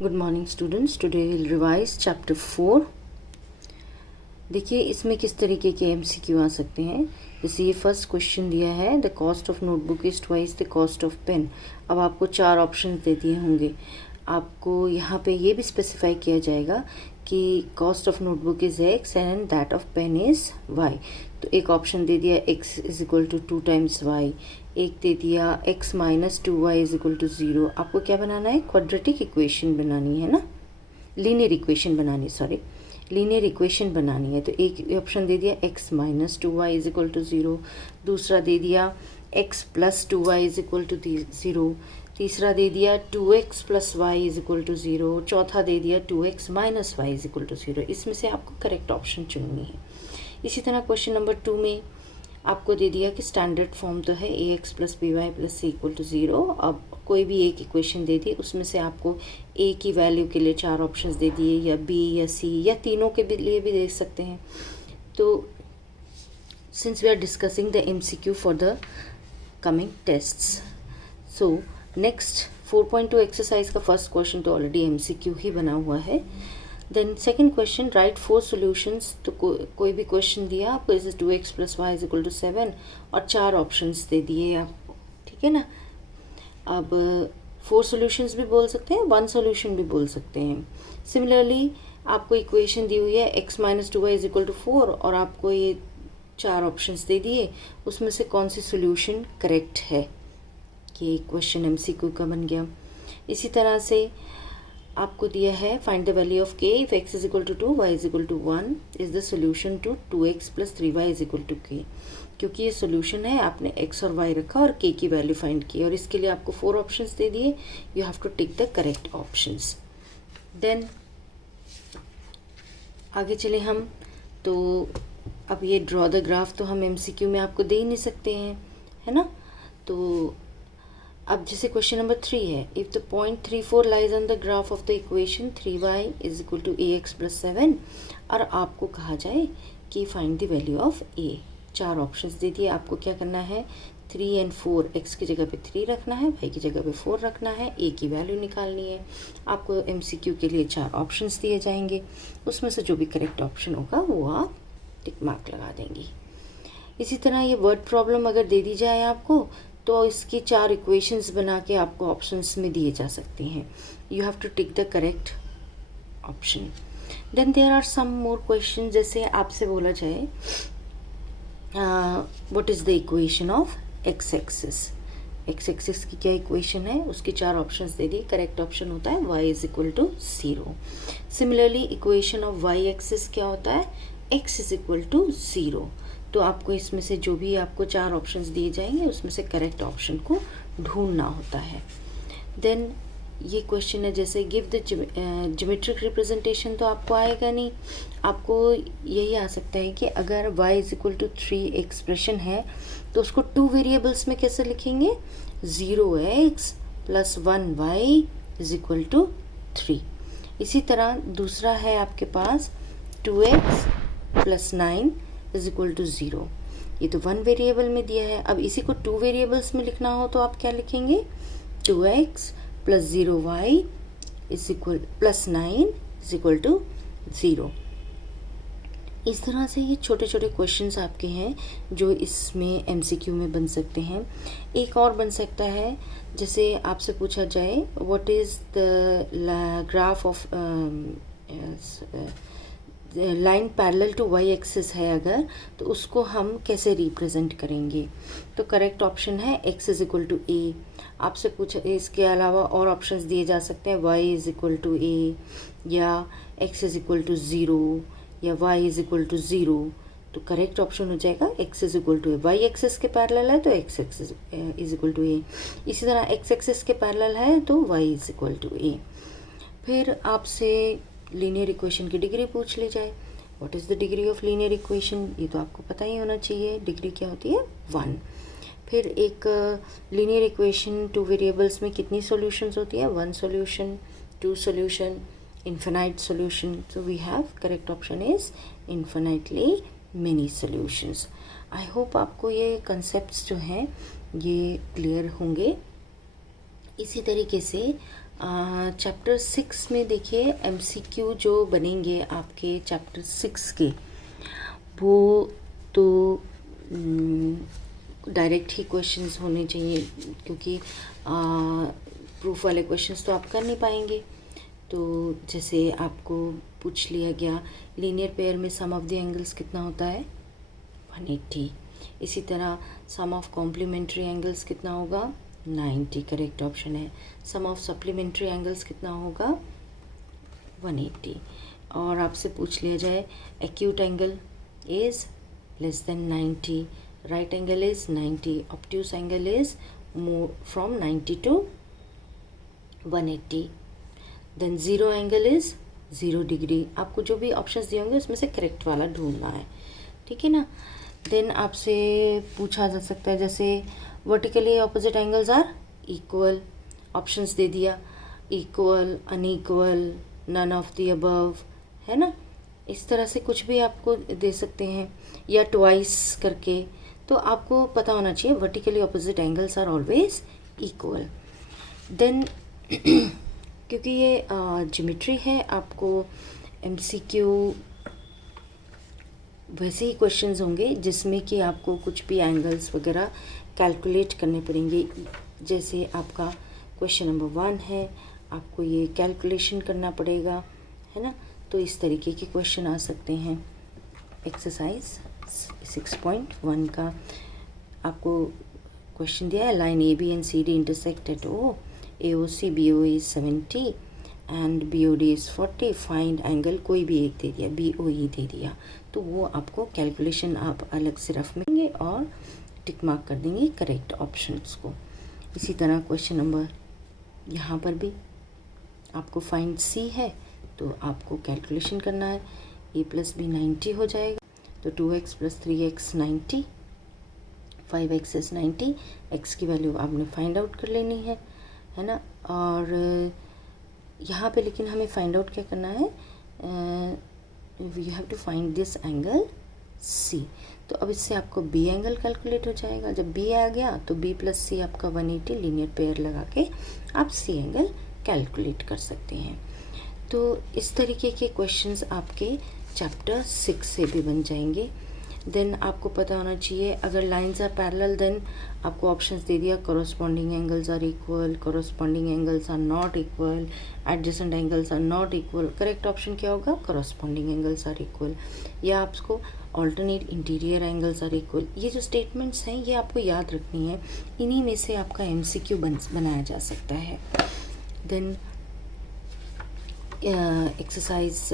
Good morning students, today will revise chapter 4। देखिए इसमें किस तरीके के एमसीक्यू आ सकते हैं। जैसे ये फर्स्ट क्वेश्चन दिया है, the cost of notebook is twice the cost of pen. अब आपको 4 ऑप्शन दे दिए होंगे। आपको यहाँ पे ये भी स्पेसिफाई किया जाएगा कि cost of notebook is x and that of pen is y। तो एक ऑप्शन दे दिया x is equal to 2 times y, एक दे दिया x minus 2y is equal to 0। आपको क्या बनाना है? क्वाड्रेटिक इक्वेशन बनानी है ना, लीनियर इक्वेशन बनानी, सॉरी लीनियर इक्वेशन बनानी है। तो एक ऑप्शन दे दिया x minus 2y is equal to 0, दूसरा दे दिया x plus 2y is equal to 0, तीसरा दे दिया 2x plus Y is equal to 0, चौथा दे दिया 2x minus Y is equal to 0। इसमें से आपको करेक्ट ऑप्शन चुननी है। इसी तरह क्वेश्चन नंबर 2 में आपको दे दिया कि स्टैंडर्ड फॉर्म तो है ax plus B Y plus C equal to 0। अब कोई भी एक इक्वेशन दे दी, उसमें से आपको a की वैल्यू के लिए 4 ऑप्शंस दे दिए, या b या c या तीनों के लिए भी दे सकते हैं। तो since we are discussing the MCQ for the coming tests, so next 4.2 exercise का फर्स्ट क्वेश्चन तो ऑलरेडी MCQ ही बना हुआ है। Then second question, right 4 solutions. तो कोई भी क्वेश्चन दिया आपको, is 2x plus Y is equal to 7 और 4 ऑप्शंस दे दिए आपको, ठीक है ना। अब 4 सॉल्यूशंस भी बोल सकते हैं, 1 सॉल्यूशन भी बोल सकते हैं। सिमिलरली आपको इक्वेशन दी हुई है x minus 2y is equal to 4 और आपको ये 4 ऑप्शंस दे दिए, उसमें से कौन सी सॉल्यूशन करेक्ट है। ये क्वेश्चन MCQ का बन गया। इसी तरह से आपको दिया है find the value of k if x is equal to 2 y is equal to 1 is the solution to 2x plus 3y is equal to k। क्योंकि ये सोल्यूशन है, आपने x और y रखा और k की वैल्यू फाइंड की, और इसके लिए आपको 4 ऑप्शंस दे दिए। You have to tick the correct options. Then आगे चले हम, तो अब ये ड्रॉ द ग्राफ तो हम MCQ में आपको दे ही नहीं सकते हैं, है ना। तो अब जैसे क्वेश्चन नंबर 3 है, if the point 3, 4 lies on the graph of the equation 3y is equal to ax plus 7, और आपको कहा जाए कि find the value of a। 4 options दे दिए, आपको क्या करना है, 3 एंड 4, x की जगह पे 3 रखना है, y की जगह पे 4 रखना है, a की वैल्यू निकालनी है। आपको MCQ के लिए 4 ऑप्शंस दिए जाएंगे, उसमें से जो भी करेक्ट ऑप्शन होगा वो आप टिक मार्क लगा देंगी। इसी तरह ये वर्ड प्रॉब्लम अगर दे दी जाए आपको, तो इसकी 4 इक्वेशंस बना के आपको ऑप्शंस में दिए जा सकते हैं। You have to tick the correct option. Then there are some more question. जैसे आपसे बोला जाए what is the equation of X axis. X axis की क्या इक्वेशन है, उसकी 4 ऑप्शंस दे दी। करेक्ट ऑप्शन होता है y is equal to 0। Similarly equation of y axis क्या होता है, x इज इक्वल टू 0। तो आपको इसमें से जो भी आपको 4 ऑप्शंस दिए जाएंगे, उसमें से करेक्ट ऑप्शन को ढूंढना होता है। देन ये क्वेश्चन है, जैसे गिव द ज्योमेट्रिक रिप्रेजेंटेशन, तो आपको आएगा नहीं। आपको यही आ सकता है कि अगर y is equal to 3 expression है, तो उसको 2 वेरिएबल्स में कैसे लिखेंगे, 0x plus 1y is equal to 3। इसी तरह दूसरा है आपके पास 2x plus 9 is equal to 0। ये तो 1 वेरिएबल में दिया है। अब इसी को 2 वेरिएबल्स में लिखना हो तो आप क्या लिखेंगे, 2x plus 0y is equal plus 9 is equal to 0। इस तरह से ये छोटे छोटे क्वेश्चंस आपके हैं जो इसमें MCQ में बन सकते हैं। एक और बन सकता है, जैसे आपसे पूछा जाए what is the graph of line parallel to y axis है अगर, तो उसको हम कैसे रिप्रेजेंट करेंगे। तो करेक्ट ऑप्शन है x is equal to a। आपसे पूछा, इसके अलावा और ऑप्शंस दिए जा सकते हैं, y is equal to a, या x इज इक्वल टू 0, या y इज इक्वल टू 0। तो करेक्ट ऑप्शन हो जाएगा x is equal to a। y axis के पैरेलल है तो x axis is equal to a। इसी तरह x एक्सिस के पैरेलल है तो y is equal to a। फिर आपसे लीनियर इक्वेशन की डिग्री पूछ ली जाए, what is the degree of linear equation, ये तो आपको पता ही होना चाहिए, डिग्री क्या होती है 1। फिर एक लीनियर इक्वेशन 2 वेरिएबल्स में कितनी सॉल्यूशंस होती है, 1 solution, 2 solution, infinite solution. So we have correct option is infinitely many solutions. I hope आपको ये कंसेप्ट्स जो हैं ये क्लियर होंगे। इसी तरीके से चैप्टर 6 में देखिए MCQ जो बनेंगे आपके चैप्टर 6 के, वो तो डायरेक्ट ही क्वेश्चंस होने चाहिए, क्योंकि प्रूफ वाले क्वेश्चंस तो आप कर नहीं पाएंगे। तो जैसे आपको पूछ लिया गया लीनियर पेयर में सम ऑफ द एंगल्स कितना होता है 180। इसी तरह सम ऑफ कॉम्प्लीमेंट्री एंगल्स कितना होगा 90, करेक्ट ऑप्शन है। सम ऑफ सप्लीमेंट्री एंगल्स कितना होगा 180। और आपसे पूछ लिया जाए acute angle is less than 90, right angle is 90, obtuse angle is more from 90 to 180, than zero angle is 0 degree. आपको जो भी ऑप्शंस दिए होंगे उसमें से करेक्ट वाला ढूंढना है, ठीक है ना। देन आपसे पूछा जा सकता है जैसे vertically opposite angles are equal, options दे दिया equal, unequal, none of the above, है ना। इस तरह से कुछ भी आपको दे सकते हैं, या ट्वाइस करके। तो आपको पता होना चाहिए vertically opposite angles are always equal. Then क्योंकि ये ज्योमेट्री है, आपको MCQ वैसे ही क्वेश्चंस होंगे जिसमें कि आपको कुछ भी एंगल्स वगैरह कैलकुलेट करने पड़ेंगे। जैसे आपका क्वेश्चन नंबर 1 है, आपको ये कैलकुलेशन करना पड़ेगा, है ना। तो इस तरीके के क्वेश्चन आ सकते हैं। एक्सरसाइज 6.1 का आपको क्वेश्चन दिया है, line AB and CD intersect at O, AOC BOE is 70 and BOD is 40, find angle, कोई भी एक दे दिया, BOE दे दिया, तो वो आपको कैलकुलेशन आप अलग से रफ में देंगे और टिक मार्क कर देंगे करेक्ट ऑप्शंस को। इसी तरह क्वेश्चन नंबर यहाँ पर भी आपको फाइंड C है, तो आपको कैलकुलेशन करना है, A + B 90 हो जाएगा, तो 2x + 3x 90, 5x is 90, x की वैल्यू आपने फाइंड आउट कर लेनी है ना। और यहाँ पे लेकिन हमें फाइंड आउट क्या करना है, we have to find this angle C। तो अब इससे आपको B एंगल कैलकुलेट हो जाएगा। जब B आ गया तो B + C आपका 180, लीनियर पेयर लगा के आप C एंगल कैलकुलेट कर सकते हैं। तो इस तरीके के क्वेश्चंस आपके चैप्टर 6 से भी बन जाएंगे। देन आपको पता होना चाहिए अगर लाइंस आर पैरेलल, देन आपको ऑप्शंस दे दिया corresponding angles are equal, corresponding angles are not equal, adjacent angles are not equal. Correct option क्या होगा कॉरस्पॉन्डिंग एंगल्स आर इक्वल, या आपको alternate interior angles are equal. ये जो स्टेटमेंट्स हैं ये आपको याद रखनी है, इन्हीं में से आपका MCQ बनाया जा सकता है। देन एक्सरसाइज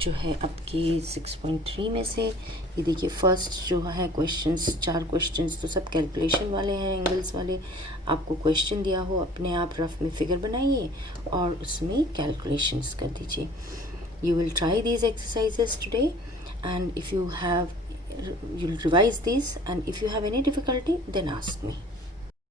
जो है आपकी 6.3 में से ये देखिए फर्स्ट जो है क्वेश्चंस, 4 क्वेश्चंस तो सब कैलकुलेशन वाले हैं, एंगल्स वाले। आपको क्वेश्चन दिया हो, अपने आप रफ में फिगर बनाइए और उसमें कैलकुलेशंस कर दीजिए। You will try these exercises today and if you have you'll revise these, and if you have any difficulty then ask me.